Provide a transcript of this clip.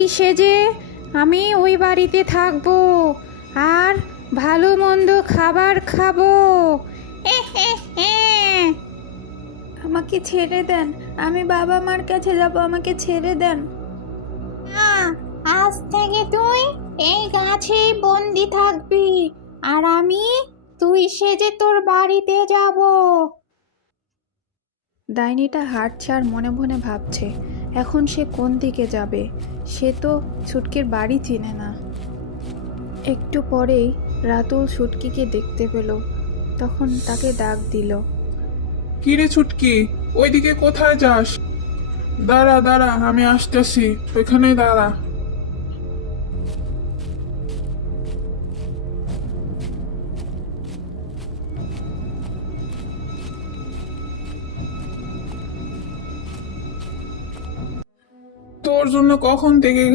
সেজে আমি ওই বাড়িতে থাকবো আর ভালো মন্দ খাবার খাবো। আমাকে ছেড়ে দেন, আমি বাবা মার কাছে যাব, আমাকে ছেড়ে দেন। না, আজ থেকে তুই এই গাছেই বন্দি থাকবি আর আমি তুই সেজে তোর বাড়িতে যাব। ডাইনিটা হাঁটছে আর মনে মনে ভাবছে এখন সে কোন দিকে যাবে। সে তো ছুটকির বাড়ি চিনে না। একটু পরেই রাতুল ছুটকিকে দেখতে পেল, তখন তাকে ডাক দিল। কিরে ছুটকি, ওইদিকে কোথায় যাস? দাঁড়া দাঁড়া, আমি আসতেছি, ওইখানেই দাঁড়া। তোর জন্য কখন থেকে